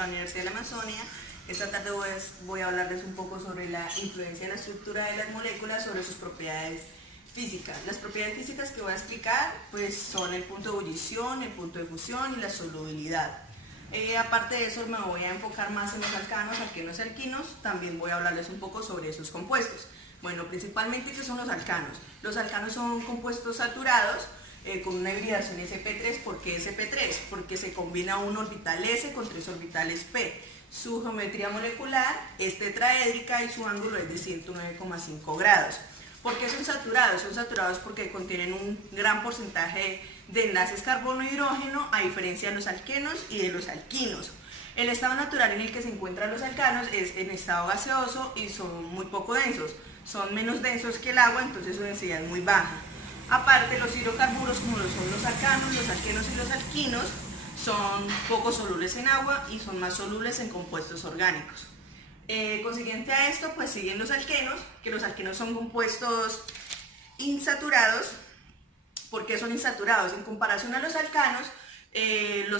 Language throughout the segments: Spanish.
la Universidad de la Amazonia. Esta tarde voy a hablarles un poco sobre la influencia de la estructura de las moléculas sobre sus propiedades físicas. Las propiedades físicas que voy a explicar pues, son el punto de ebullición, el punto de fusión y la solubilidad. Aparte de eso me voy a enfocar más en los alcanos, alquenos y alquinos. También voy a hablarles un poco sobre sus compuestos. Bueno, principalmente, ¿qué son los alcanos? Los alcanos son compuestos saturados con una hibridación sp3. ¿Por qué sp3? Porque se combina un orbital s con 3 orbitales p. Su geometría molecular es tetraédrica y su ángulo es de 109,5 grados. ¿Por qué son saturados? Son saturados porque contienen un gran porcentaje de enlaces carbono-hidrógeno, a diferencia de los alquenos y de los alquinos. El estado natural en el que se encuentran los alcanos es en estado gaseoso y son muy poco densos. Son menos densos que el agua, entonces su densidad es muy baja. Aparte, los hidrocarburos, como lo son los alcanos, los alquenos y los alquinos, son poco solubles en agua y son más solubles en compuestos orgánicos. Consiguiente a esto, pues siguen los alquenos, que los alquenos son compuestos insaturados. ¿Por qué son insaturados? En comparación a los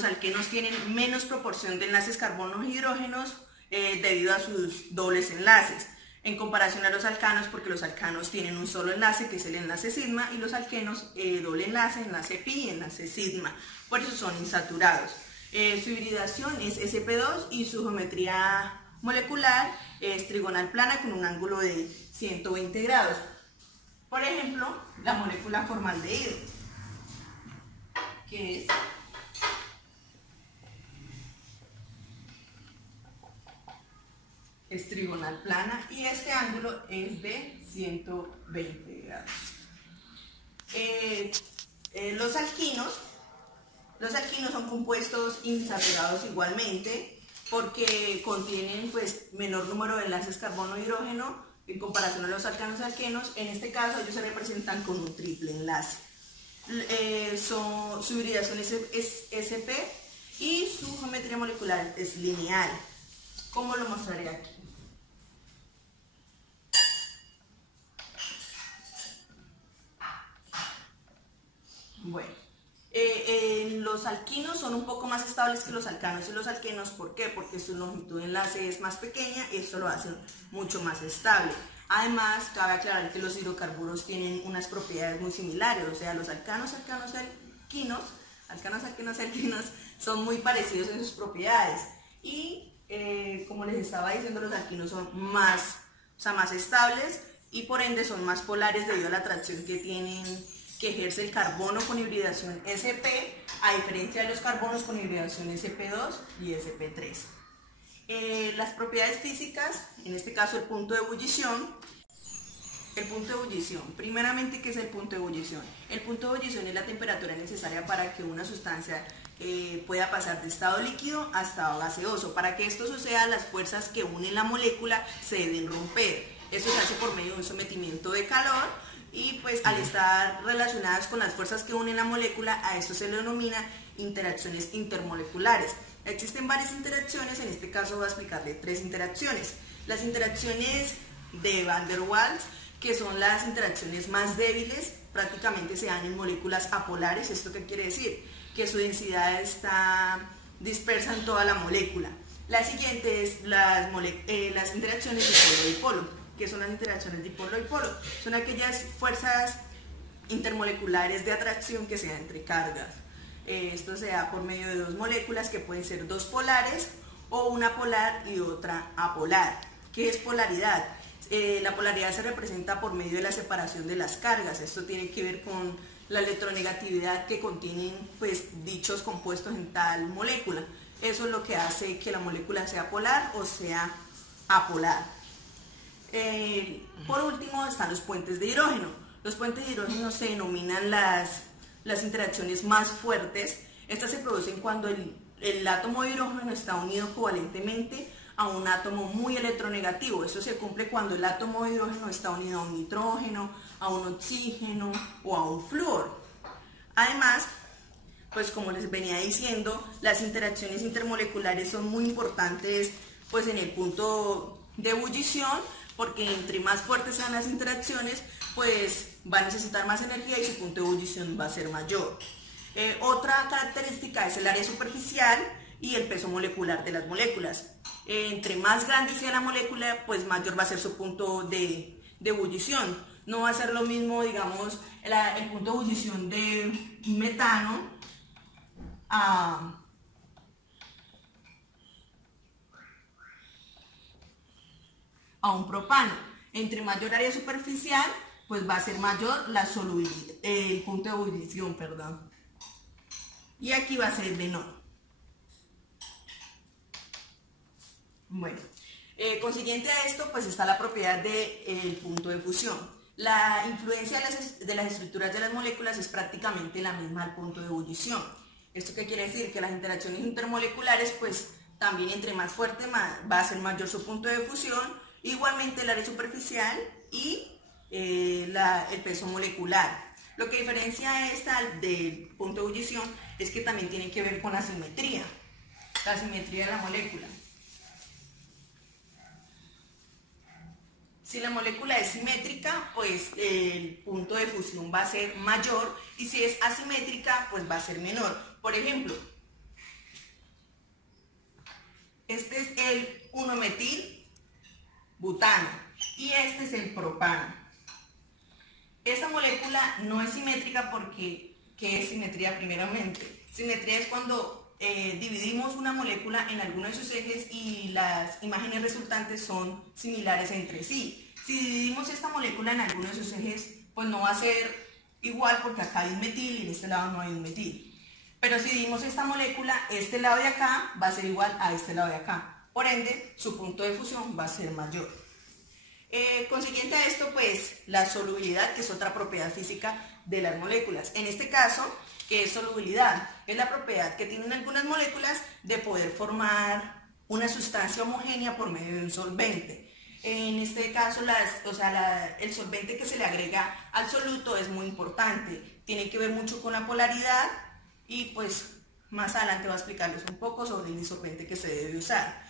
alquenos tienen menos proporción de enlaces carbonos-hidrógenos debido a sus dobles enlaces. En comparación a los alcanos, porque los alcanos tienen un solo enlace, que es el enlace sigma, y los alquenos doble enlace pi y enlace sigma. Por eso son insaturados. Su hibridación es sp2 y su geometría molecular es trigonal plana con un ángulo de 120 grados. Por ejemplo, la molécula formaldehído, que es trigonal plana y este ángulo es de 120 grados. Los alquinos son compuestos insaturados igualmente porque contienen pues, menor número de enlaces carbono-hidrógeno en comparación a los alcanos y alquenos. En este caso ellos se representan con un triple enlace. Su hibridación es sp y su geometría molecular es lineal, como lo mostraré aquí. Bueno, los alquinos son un poco más estables que los alcanos y los alquenos. ¿Por qué? Porque su longitud de enlace es más pequeña y esto lo hace mucho más estable. Además, cabe aclarar que los hidrocarburos tienen unas propiedades muy similares, o sea, los alcanos y alquinos son muy parecidos en sus propiedades. Y como les estaba diciendo, los alquinos son más estables y por ende son más polares debido a la atracción que ejerce el carbono con hibridación sp, a diferencia de los carbonos con hibridación sp2 y sp3. Las propiedades físicas, en este caso el punto de ebullición. Primeramente, ¿qué es el punto de ebullición? El punto de ebullición es la temperatura necesaria para que una sustancia pueda pasar de estado líquido a estado gaseoso. Para que esto suceda, las fuerzas que unen la molécula se deben romper. Esto se hace por medio de un sometimiento de calor y pues al estar relacionadas con las fuerzas que unen la molécula, a esto se le denomina interacciones intermoleculares. Existen varias interacciones, en este caso voy a explicarle 3 interacciones. Las interacciones de Van der Waals, que son las interacciones más débiles, prácticamente se dan en moléculas apolares. ¿Esto qué quiere decir? Que su densidad está dispersa en toda la molécula. La siguiente es las interacciones dipolo-dipolo. ¿Qué son las interacciones dipolo-dipolo? Son aquellas fuerzas intermoleculares de atracción que se dan entre cargas. Esto se da por medio de 2 moléculas que pueden ser 2 polares o una polar y otra apolar. ¿Qué es polaridad? La polaridad se representa por medio de la separación de las cargas. Esto tiene que ver con la electronegatividad que contienen pues, dichos compuestos en tal molécula. Eso es lo que hace que la molécula sea polar o sea apolar. Por último están los puentes de hidrógeno. Los puentes de hidrógeno se denominan las interacciones más fuertes. Estas se producen cuando el átomo de hidrógeno está unido covalentemente a un átomo muy electronegativo. Esto se cumple cuando el átomo de hidrógeno está unido a un nitrógeno, a un oxígeno o a un flúor. Además, pues como les venía diciendo, las interacciones intermoleculares son muy importantes pues en el punto de ebullición, porque entre más fuertes sean las interacciones, pues va a necesitar más energía y su punto de ebullición va a ser mayor. Otra característica es el área superficial, y el peso molecular de las moléculas. Entre más grande sea la molécula, pues mayor va a ser su punto de ebullición. No va a ser lo mismo, digamos, el punto de ebullición de metano a un propano. Entre mayor área superficial, pues va a ser mayor la solubilidad, el punto de ebullición, perdón. Y aquí va a ser menor. Bueno, consiguiente a esto, pues está la propiedad del punto de fusión. La influencia de las estructuras de las moléculas es prácticamente la misma al punto de ebullición. ¿Esto qué quiere decir? Que las interacciones intermoleculares, pues también entre más fuerte va a ser mayor su punto de fusión, igualmente el área superficial y el peso molecular. Lo que diferencia esta del punto de ebullición es que también tiene que ver con la simetría de la molécula. Si la molécula es simétrica, pues el punto de fusión va a ser mayor, y si es asimétrica, pues va a ser menor. Por ejemplo, este es el 1-metil-butano y este es el propano. Esta molécula no es simétrica porque, ¿qué es simetría primeramente? Simetría es cuando dividimos una molécula en algunos de sus ejes y las imágenes resultantes son similares entre sí. Si dividimos esta molécula en algunos de sus ejes, pues no va a ser igual porque acá hay un metil y en este lado no hay un metil. Pero si dividimos esta molécula, este lado de acá va a ser igual a este lado de acá. Por ende, su punto de fusión va a ser mayor. Consiguiente a esto, pues la solubilidad, que es otra propiedad física de las moléculas. En este caso, ¿qué es solubilidad? Es la propiedad que tienen algunas moléculas de poder formar una sustancia homogénea por medio de un solvente. En este caso, el solvente que se le agrega al soluto es muy importante. Tiene que ver mucho con la polaridad y pues más adelante voy a explicarles un poco sobre el disolvente que se debe usar.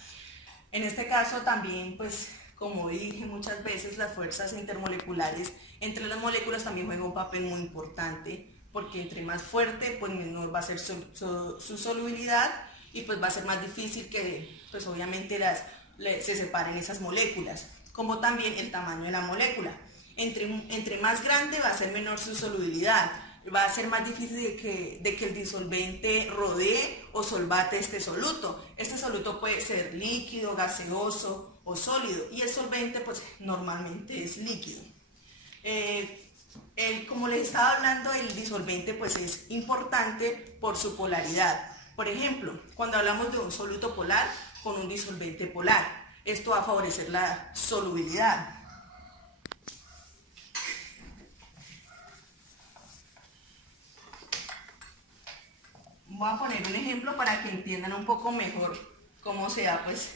En este caso también, pues como dije muchas veces, las fuerzas intermoleculares entre las moléculas también juegan un papel muy importante, porque entre más fuerte, pues menor va a ser su solubilidad y pues va a ser más difícil que, pues obviamente, se separen esas moléculas, como también el tamaño de la molécula. Entre más grande va a ser menor su solubilidad, va a ser más difícil de que el disolvente rodee o solvate este soluto. Este soluto puede ser líquido, gaseoso o sólido, y el solvente pues normalmente es líquido. Como les estaba hablando, el disolvente pues es importante por su polaridad. Por ejemplo, cuando hablamos de un soluto polar con un disolvente polar, esto va a favorecer la solubilidad. Voy a poner un ejemplo para que entiendan un poco mejor cómo se da pues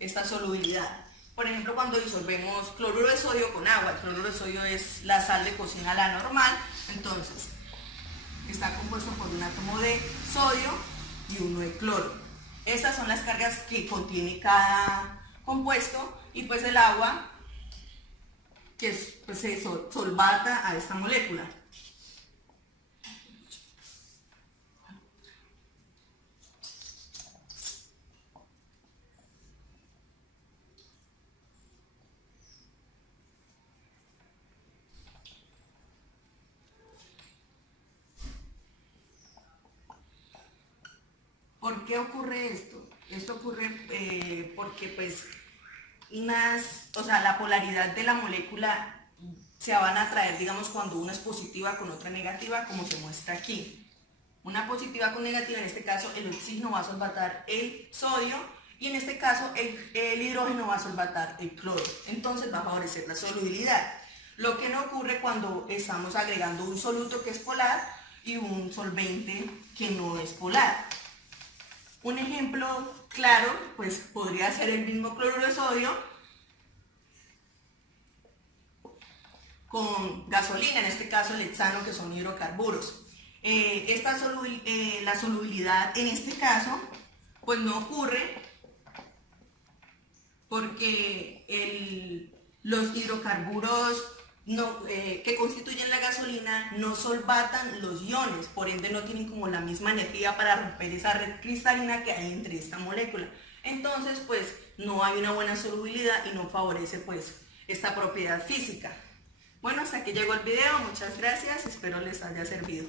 esta solubilidad. Por ejemplo, cuando disolvemos cloruro de sodio con agua, el cloruro de sodio es la sal de cocina, la normal, entonces está compuesto por un átomo de sodio y uno de cloro. Estas son las cargas que contiene cada compuesto, y pues el agua que pues se solvata a esta molécula. ¿Por qué ocurre esto? Esto ocurre porque pues la polaridad de la molécula se van a atraer, digamos, cuando una es positiva con otra negativa, como se muestra aquí. Una positiva con negativa, en este caso el oxígeno va a solvatar el sodio, y en este caso el hidrógeno va a solvatar el cloro. Entonces va a favorecer la solubilidad. Lo que no ocurre cuando estamos agregando un soluto que es polar y un solvente que no es polar. Un ejemplo claro, pues podría ser el mismo cloruro de sodio con gasolina, en este caso el hexano, que son hidrocarburos. La solubilidad en este caso, pues no ocurre porque los hidrocarburos que constituyen la gasolina no solvatan los iones, por ende no tienen como la misma energía para romper esa red cristalina que hay entre esta molécula. Entonces pues no hay una buena solubilidad y no favorece pues esta propiedad física. Bueno, hasta aquí llegó el video, muchas gracias, espero les haya servido.